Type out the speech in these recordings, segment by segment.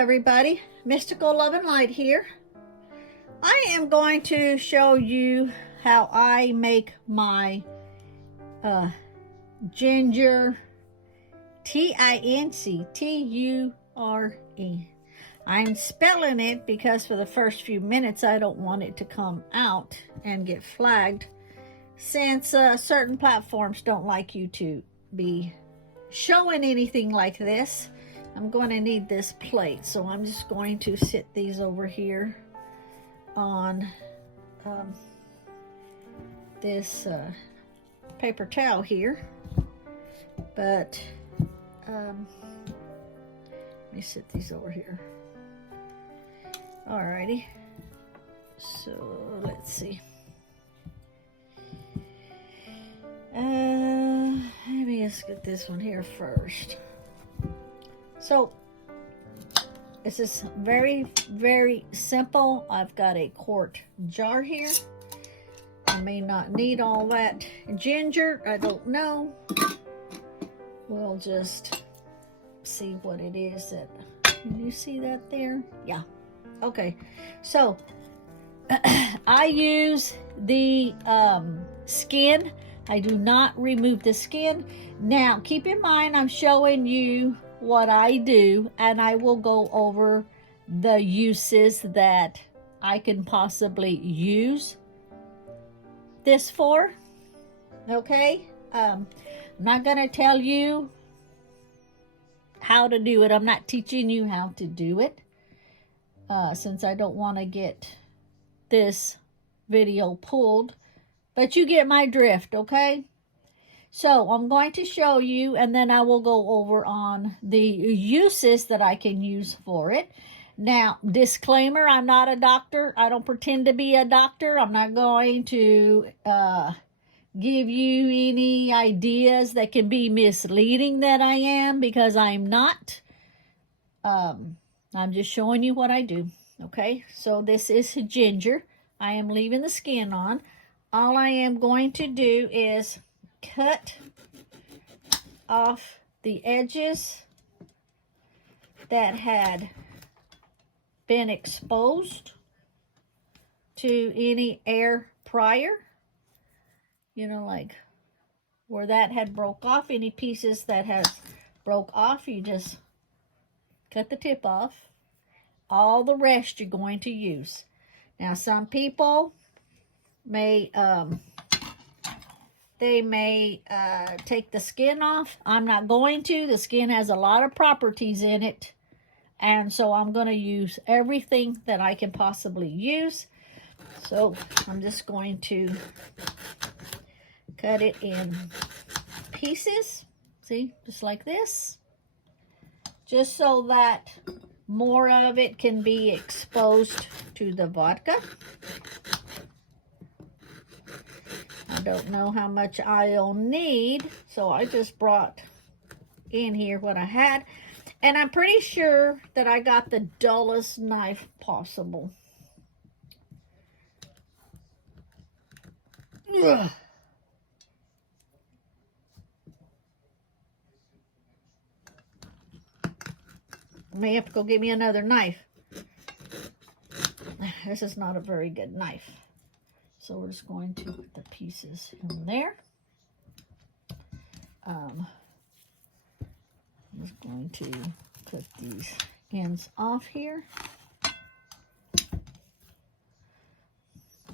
everybody, Mystical Love and Light here. I am going to show you how I make my ginger T-I-N-C-T-U-R-E. I'm spelling it because for the first few minutes I don't want it to come out and get flagged, since certain platforms don't like you to be showing anything like this. I'm going to need this plate, so I'm just going to sit these over here on this paper towel here. But let me sit these over here. Alrighty, so let's see. Maybe let's get this one here first. So this is very, very simple. I've got a quart jar here. I may not need all that ginger. I don't know. We'll just see what it is. That, can you see that there? Yeah. Okay. So I use the skin. I do not remove the skin. Now, keep in mind, I'm showing you what I do, and I will go over the uses that I can possibly use this for. Okay? I'm not going to tell you how to do it. I'm not teaching you how to do it, since I don't want to get this video pulled. But you get my drift, okay? So I'm going to show you, and then I will go over on the uses that I can use for it. Now, disclaimer, I'm not a doctor. I don't pretend to be a doctor. I'm not going to give you any ideas that can be misleading that I am, because I'm not. I'm just showing you what I do, okay? So this is ginger. I am leaving the skin on. All I am going to do is cut off the edges that had been exposed to any air prior. You know, like where that had broke off, any pieces that has broke off, you just cut the tip off. All the rest you're going to use. Now, some people may take the skin off. I'm not going to. The skin has a lot of properties in it, and so I'm going to use everything that I can possibly use. So I'm just going to cut it in pieces, see, just like this, just so that more of it can be exposed to the vodka. I don't know how much I'll need, so I just brought in here what I had. And I'm pretty sure that I got the dullest knife possible. Ugh. I may have to go get me another knife. This is not a very good knife. So we're just going to put the pieces in there. I'm just going to cut these ends off here.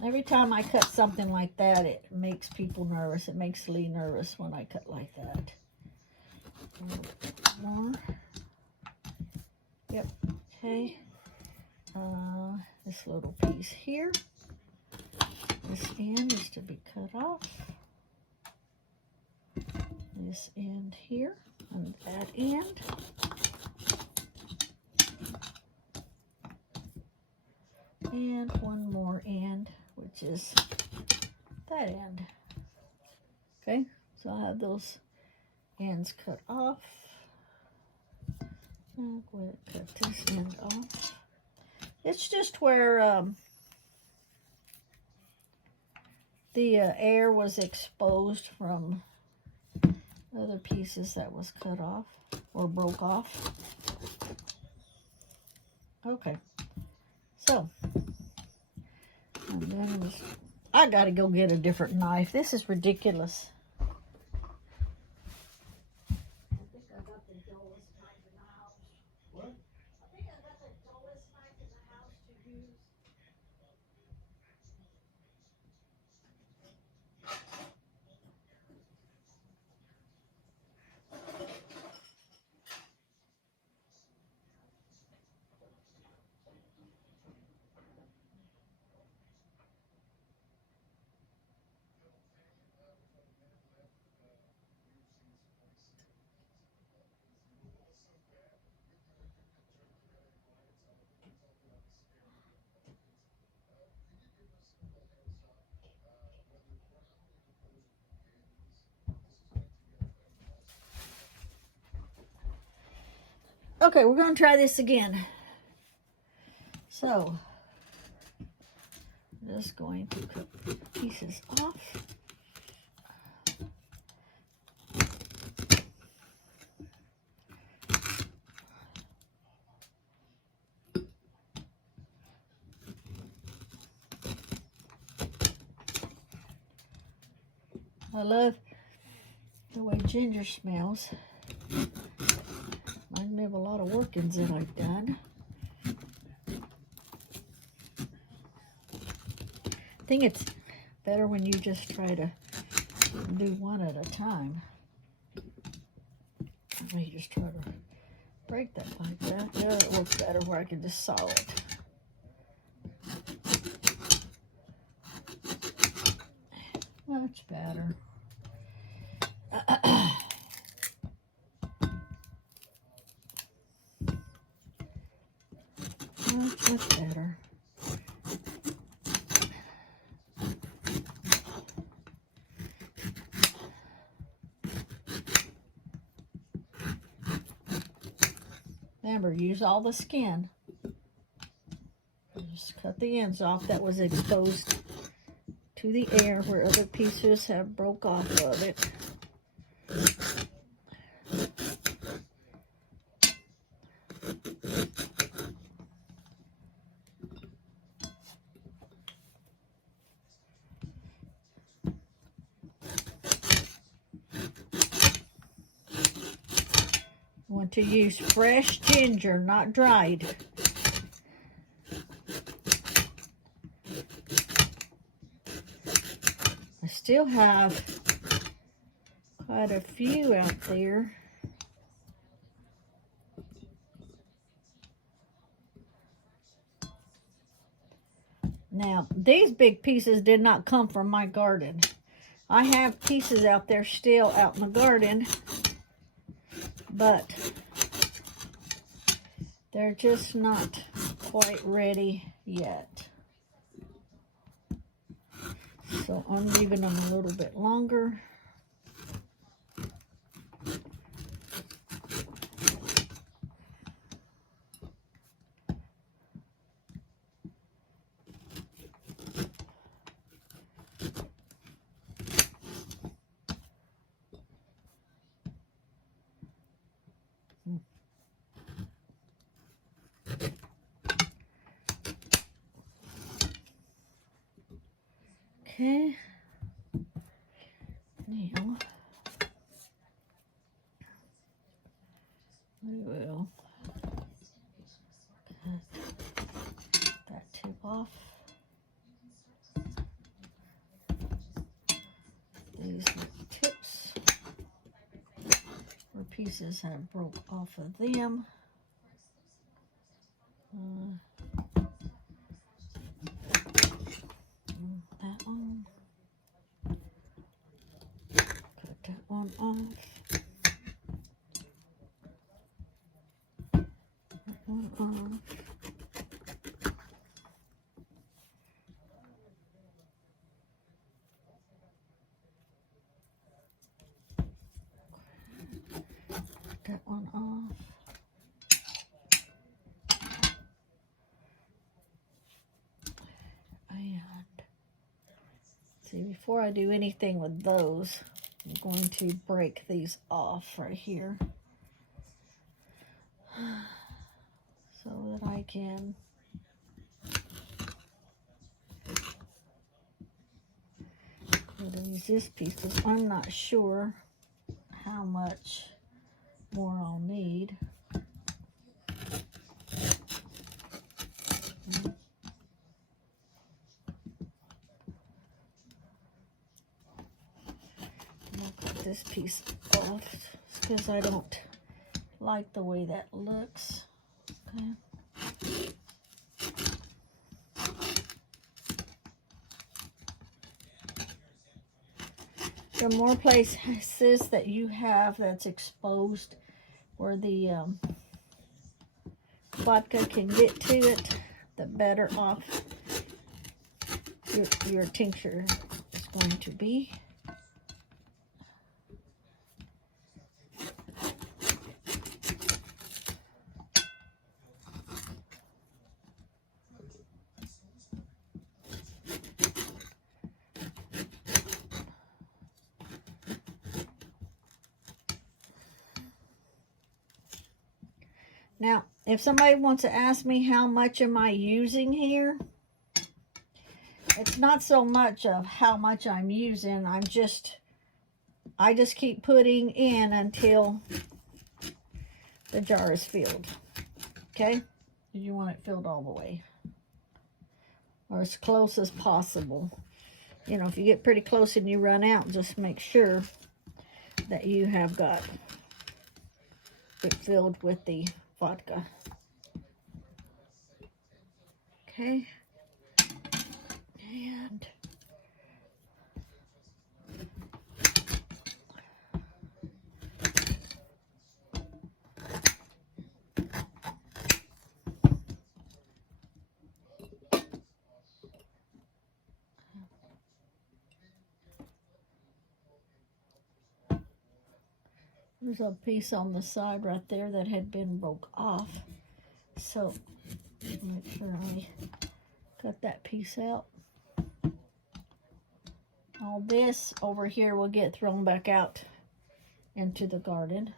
Every time I cut something like that, it makes people nervous. It makes Lee nervous when I cut like that. A little bit more. Yep. Okay. This little piece here. This end is to be cut off. This end here and that end. And one more end, which is that end. Okay, so I have those ends cut off. I'm going to cut this end off. It's just where the air was exposed from other pieces that was cut off or broke off. Okay. So, and then I gotta go get a different knife. This is ridiculous. I think I got the dullest knife in the house. What? I think I got the dullest knife in the house to use. Okay, we're going to try this again. So, just going to cut pieces off. I love the way ginger smells. Reminds me of a lot of workings that I've done. I think it's better when you just try to do one at a time. You just try to break that like that. Yeah, it works better where I can just saw it. Much better. Much better. Remember, use all the skin. Just cut the ends off that was exposed to the air where other pieces have broke off of it. Want to use fresh ginger, not dried. I still have quite a few out there. Now, these big pieces did not come from my garden. I have pieces out there still out in the garden, but they're just not quite ready yet. So I'm leaving them a little bit longer. Okay. Now, we will cut that tip off. These little tips where pieces have broke off of them. That one. Cut that one off. That one off. That one off. And see, before I do anything with those, I'm going to break these off right here so that I can use this piece because I'm not sure how much more I'll need. I'll cut this piece off because I don't like the way that looks. Okay. The more places that you have that's exposed where the vodka can get to it, the better off your tincture is going to be. Now, if somebody wants to ask me how much am I using here, it's not so much of how much I'm using. I just keep putting in until the jar is filled. Okay? You want it filled all the way, or as close as possible. You know, if you get pretty close and you run out, just make sure that you have got it filled with the vodka. Okay. And there's a piece on the side right there that had been broke off. So make sure I cut that piece out. All this over here will get thrown back out into the garden.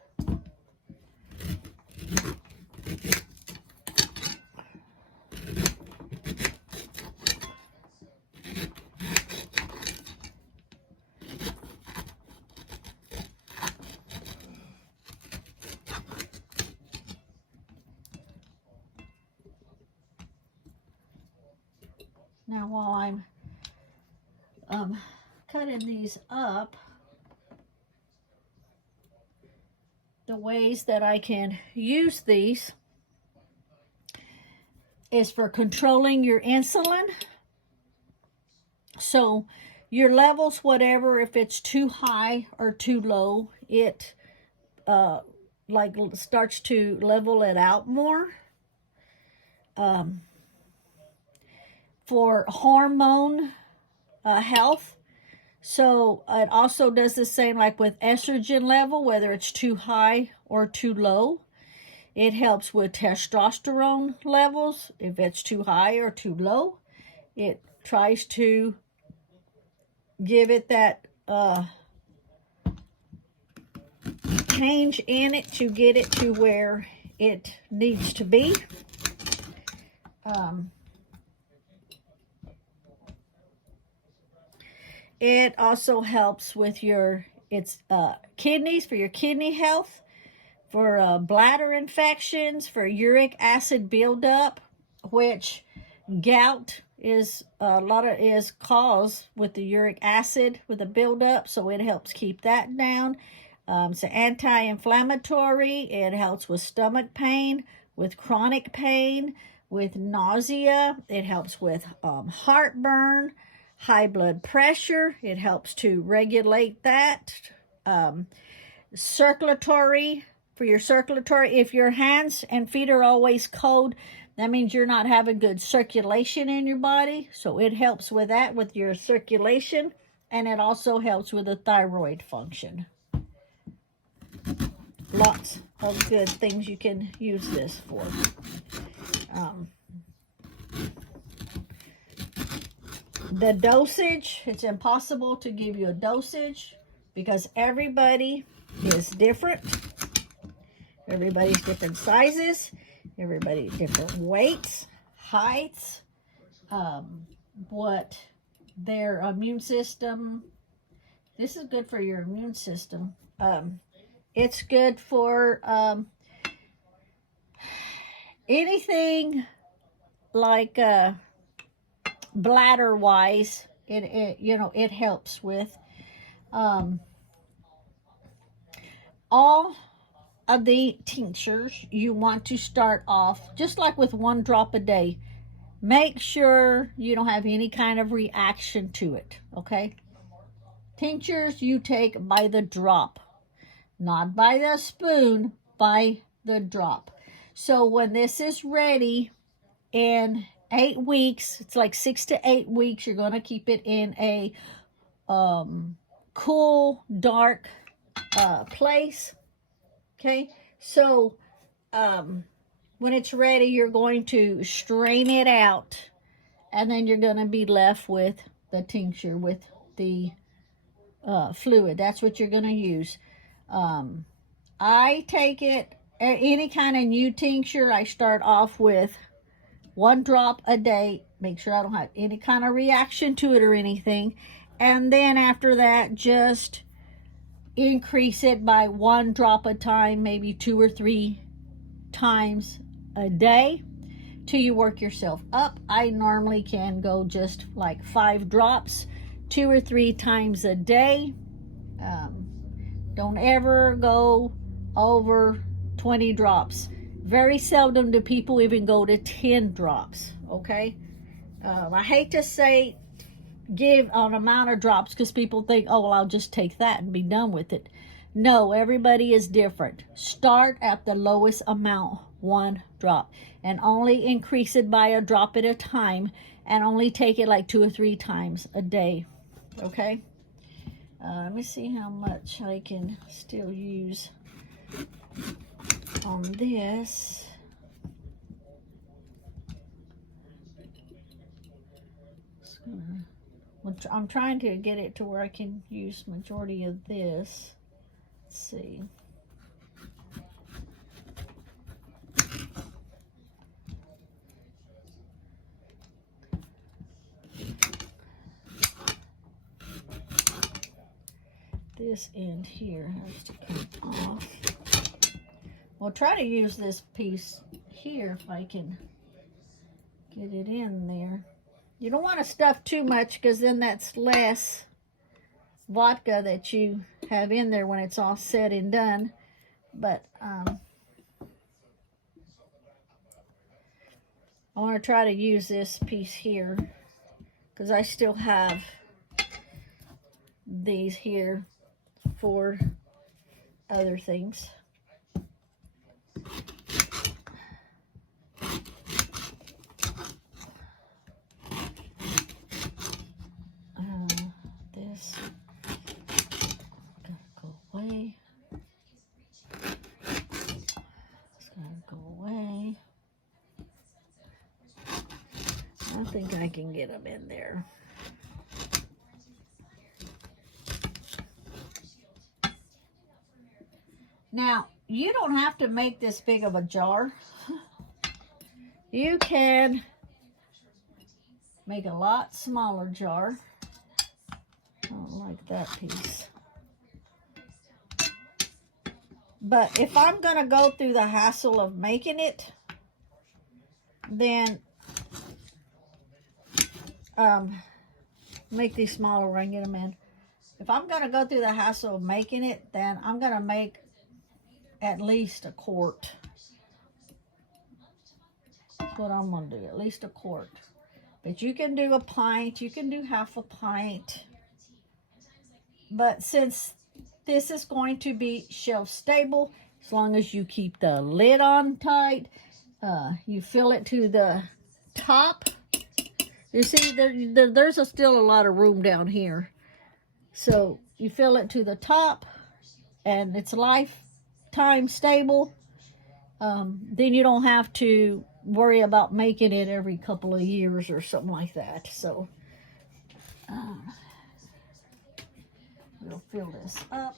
Now while I'm cutting these up, the ways that I can use these is for controlling your insulin. So your levels, whatever, if it's too high or too low, it like starts to level it out more. For hormone health. So it also does the same like with estrogen level, whether it's too high or too low. It helps with testosterone levels. If it's too high or too low, it tries to give it that change in it to get it to where it needs to be. It also helps with your kidneys, for your kidney health, for bladder infections, for uric acid buildup, which gout is is caused with the uric acid with the buildup, so it helps keep that down. It's anti-inflammatory. It helps with stomach pain, with chronic pain, with nausea. It helps with heartburn, high blood pressure. It helps to regulate that. Circulatory, for your circulatory. If your hands and feet are always cold, that means you're not having good circulation in your body. So it helps with that, with your circulation. And it also helps with the thyroid function. Lots of good things you can use this for. The dosage, it's impossible to give you a dosage because everybody is different. Everybody's different sizes. Everybody different weights, heights, what their immune system. This is good for your immune system. It's good for anything like bladder wise. It helps with all of the tinctures. You want to start off just like with 1 drop a day. Make sure you don't have any kind of reaction to it, okay? Tinctures you take by the drop, not by the spoon, by the drop. So when this is ready in 8 weeks, it's like 6 to 8 weeks, you're going to keep it in a cool, dark place. Okay, so when it's ready, you're going to strain it out, and then you're going to be left with the tincture, with the fluid. That's what you're going to use. I take it, any kind of new tincture, I start off with 1 drop a day. Make sure I don't have any kind of reaction to it or anything. And then after that, just increase it by 1 drop a time, maybe 2 or 3 times a day till you work yourself up. I normally can go just like 5 drops 2 or 3 times a day. Don't ever go over 20 drops. Very seldom do people even go to 10 drops, okay? I hate to say give an amount of drops because people think, oh, well, I'll just take that and be done with it. No, everybody is different. Start at the lowest amount, 1 drop, and only increase it by a drop at a time, and only take it like 2 or 3 times a day, okay? Let me see how much I can still use on this. I'm trying to get it to where I can use majority of this. Let's see. This end here has to come off. We'll try to use this piece here if I can get it in there. You don't want to stuff too much because then that's less vodka that you have in there when it's all said and done. But I want to try to use this piece here because I still have these here for other things. This gotta go away. It's gotta go away. I think I can get them in there. Now, you don't have to make this big of a jar. You can make a lot smaller jar. I don't like that piece. But if I'm going to go through the hassle of making it, then make these smaller where I can get them in. If I'm going to go through the hassle of making it, then I'm going to make at least a quart. That's what I'm going to do, at least a quart. But you can do a pint, you can do half a pint. But since this is going to be shelf stable, as long as you keep the lid on tight, you fill it to the top. You see, there's still a lot of room down here. So you fill it to the top, and it's lifetime stable. Then you don't have to worry about making it every couple of years or something like that. So we'll fill this up.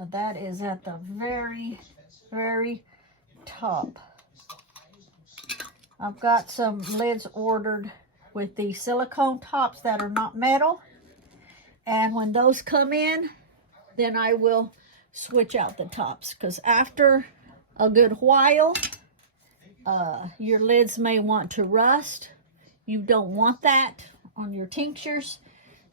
Now that is at the very, very top. I've got some lids ordered with the silicone tops that are not metal. And when those come in, then I will switch out the tops. Because after a good while, your lids may want to rust. You don't want that on your tinctures.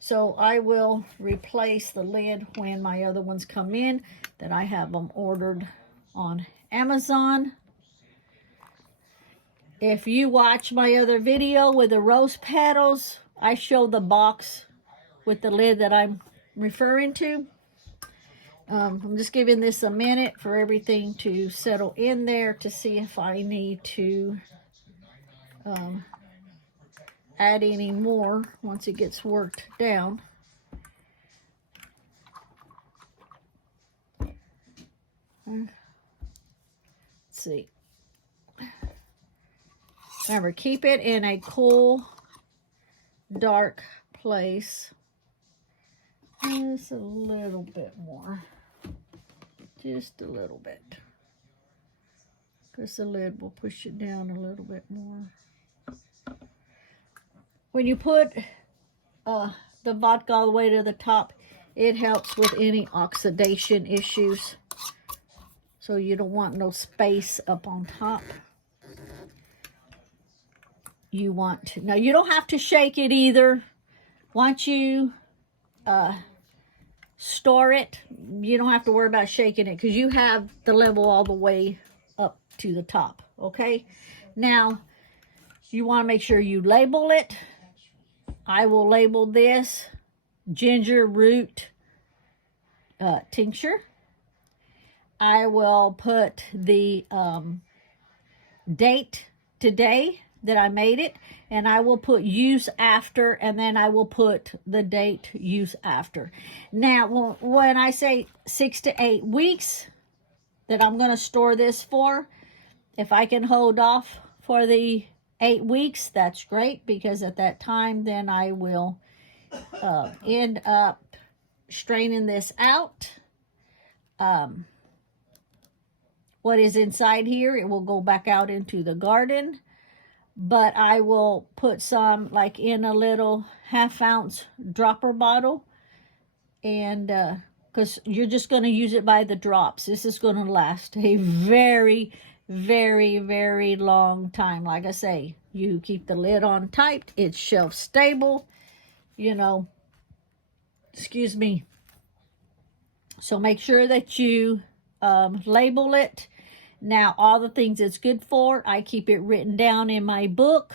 So I will replace the lid when my other ones come in, that I have them ordered on Amazon. If you watch my other video with the rose petals, I show the box with the lid that I'm referring to. I'm just giving this a minute for everything to settle in there to see if I need to add any more once it gets worked down. Let's see. Remember, keep it in a cool, dark place. Just a little bit more. Just a little bit. Because the lid will push it down a little bit more. When you put the vodka all the way to the top, it helps with any oxidation issues. So you don't want no space up on top. You want to, now you don't have to shake it either. Once you store it, you don't have to worry about shaking it because you have the level all the way up to the top, okay? Now, you want to make sure you label it. I will label this ginger root tincture. I will put the date today that I made it, and I will put use after, and then I will put the date use after. Now, when I say 6 to 8 weeks that I'm going to store this for, if I can hold off for the 8 weeks, that's great, because at that time, then I will end up straining this out. What is inside here, it will go back out into the garden. But I will put some like in a little 1/2 ounce dropper bottle. And because you're just going to use it by the drops. This is going to last a very, very, very long time. Like I say, you keep the lid on tight. It's shelf stable. You know, excuse me. So make sure that you label it. Now, all the things it's good for, I keep it written down in my book,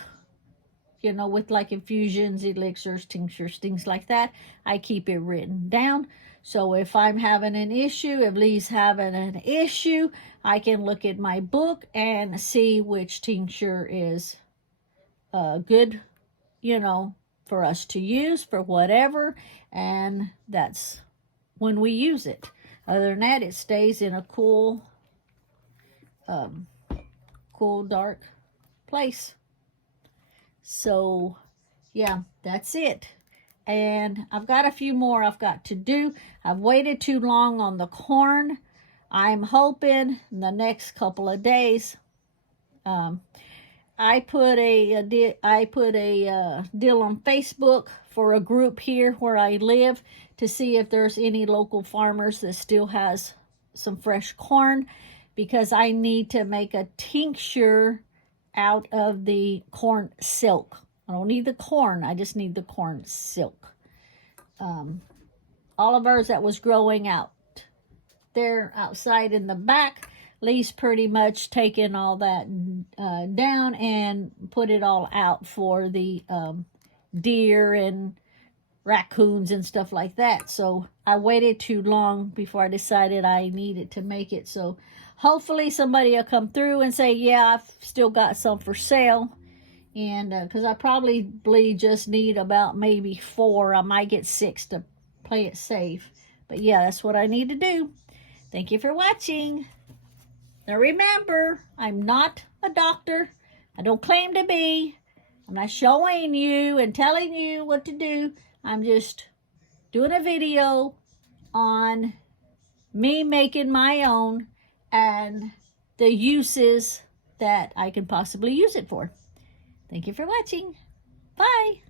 you know, with like infusions, elixirs, tinctures, things like that. I keep it written down. So if I'm having an issue, if Lee's having an issue, I can look at my book and see which tincture is good, you know, for us to use for whatever. And that's when we use it. Other than that, it stays in a cool, dark place. So yeah, that's it. And I've got a few more I've got to do. I've waited too long on the corn. I'm hoping in the next couple of days. I put a deal on Facebook for a group here where I live to see if there's any local farmers that still has some fresh corn, because I need to make a tincture out of the corn silk. I don't need the corn, I just need the corn silk. All of ours that was growing out there outside in the back, Lee's pretty much taken all that down and put it all out for the deer and raccoons and stuff like that. So I waited too long before I decided I needed to make it. So hopefully somebody will come through and say, yeah, I've still got some for sale. And because I probably just need about maybe 4. I might get 6 to play it safe. But yeah, that's what I need to do. Thank you for watching. Now remember, I'm not a doctor. I don't claim to be. I'm not showing you and telling you what to do. I'm just doing a video on me making my own and the uses that I can possibly use it for. Thank you for watching. Bye.